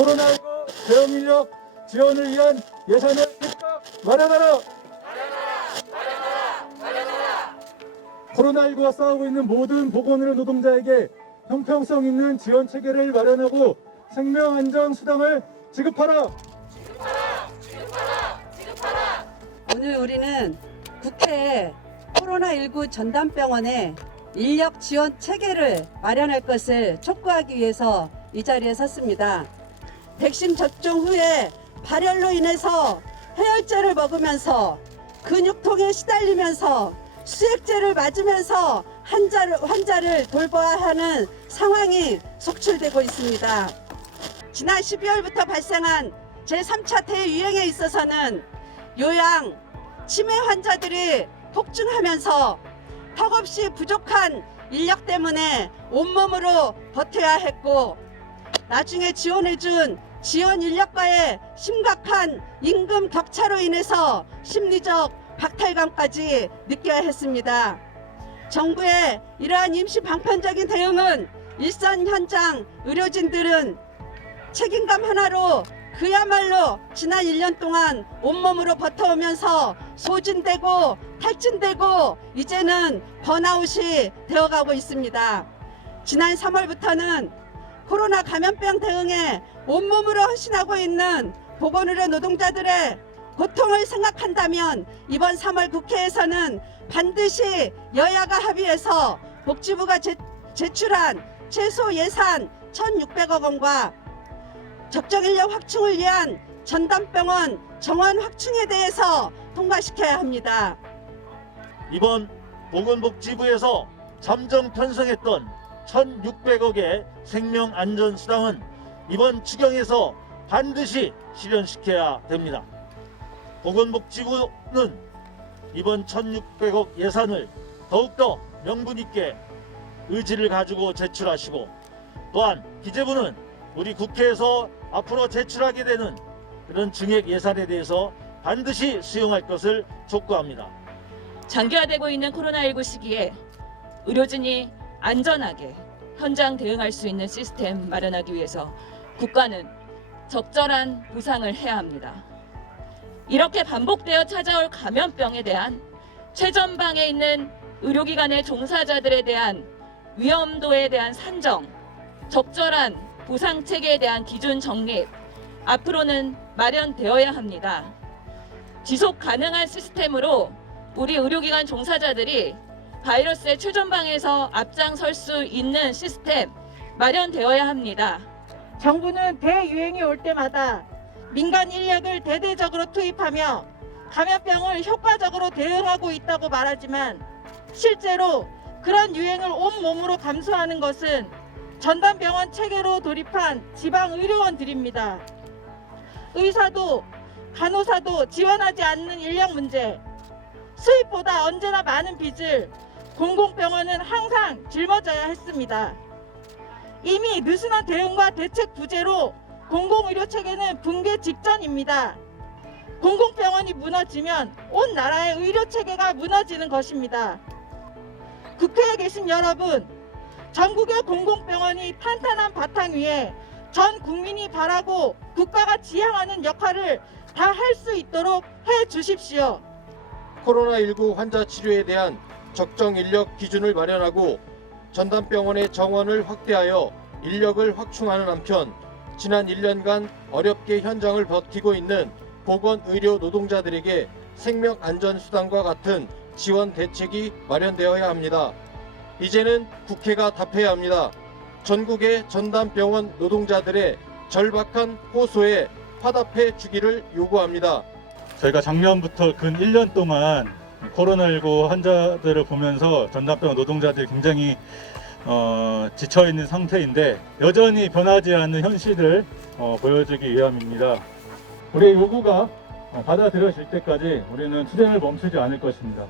코로나19 대응 인력 지원을 위한 예산을 즉각 마련하라. 코로나19와 싸우고 있는 모든 보건의료 노동자에게 형평성 있는 지원 체계를 마련하고 생명안전 수당을 지급하라. 오늘 우리는 국회에 코로나19 전담병원에 인력 지원 체계를 마련할 것을 촉구하기 위해서 이 자리에 섰습니다. 백신 접종 후에 발열로 인해서 해열제를 먹으면서 근육통에 시달리면서 수액제를 맞으면서 환자를 돌봐야 하는 상황이 속출되고 있습니다. 지난 12월부터 발생한 제3차 대유행에 있어서는 요양, 치매 환자들이 폭증하면서 턱없이 부족한 인력 때문에 온몸으로 버텨야 했고, 나중에 지원해준 지원 인력과의 심각한 임금 격차로 인해서 심리적 박탈감까지 느껴야 했습니다. 정부의 이러한 임시 방편적인 대응은 일선 현장 의료진들은 책임감 하나로 그야말로 지난 1년 동안 온몸으로 버텨오면서 소진되고 탈진되고 이제는 번아웃이 되어가고 있습니다. 지난 3월부터는 코로나 감염병 대응에 온몸으로 헌신하고 있는 보건의료 노동자들의 고통을 생각한다면 이번 3월 국회에서는 반드시 여야가 합의해서 복지부가 제출한 최소 예산 1,600억 원과 적정 인력 확충을 위한 전담병원 정원 확충에 대해서 통과시켜야 합니다. 이번 보건복지부에서 잠정 편성했던 1,600억의 생명안전수당은 이번 추경에서 반드시 실현시켜야 됩니다. 보건복지부는 이번 1,600억 예산을 더욱더 명분 있게 의지를 가지고 제출하시고, 또한 기재부는 우리 국회에서 앞으로 제출하게 되는 그런 증액 예산에 대해서 반드시 수용할 것을 촉구합니다. 장기화되고 있는 코로나19 시기에 의료진이 안전하게 현장 대응할 수 있는 시스템 마련하기 위해서 국가는 적절한 보상을 해야 합니다. 이렇게 반복되어 찾아올 감염병에 대한 최전방에 있는 의료기관의 종사자들에 대한 위험도에 대한 산정, 적절한 보상 체계에 대한 기준 정립, 앞으로는 마련되어야 합니다. 지속 가능한 시스템으로 우리 의료기관 종사자들이 바이러스의 최전방에서 앞장설 수 있는 시스템 마련되어야 합니다. 정부는 대유행이 올 때마다 민간 인력을 대대적으로 투입하며 감염병을 효과적으로 대응하고 있다고 말하지만, 실제로 그런 유행을 온몸으로 감수하는 것은 전담병원 체계로 돌입한 지방의료원들입니다. 의사도 간호사도 지원하지 않는 인력 문제, 수입보다 언제나 많은 빚을 공공병원은 항상 짊어져야 했습니다. 이미 느슨한 대응과 대책 부재로 공공의료 체계는 붕괴 직전입니다. 공공병원이 무너지면 온 나라의 의료 체계가 무너지는 것입니다. 국회에 계신 여러분, 전국의 공공병원이 탄탄한 바탕 위에 전 국민이 바라고 국가가 지향하는 역할을 다 할 수 있도록 해 주십시오. 코로나19 환자 치료에 대한 적정 인력 기준을 마련하고 전담병원의 정원을 확대하여 인력을 확충하는 한편, 지난 1년간 어렵게 현장을 버티고 있는 보건의료 노동자들에게 생명안전수당과 같은 지원 대책이 마련되어야 합니다. 이제는 국회가 답해야 합니다. 전국의 전담병원 노동자들의 절박한 호소에 화답해 주기를 요구합니다. 저희가 작년부터 근 1년 동안 코로나19 환자들을 보면서 전담병원 노동자들이 굉장히 지쳐있는 상태인데, 여전히 변하지 않는 현실을 보여주기 위함입니다. 우리의 요구가 받아들여질 때까지 우리는 투쟁을 멈추지 않을 것입니다.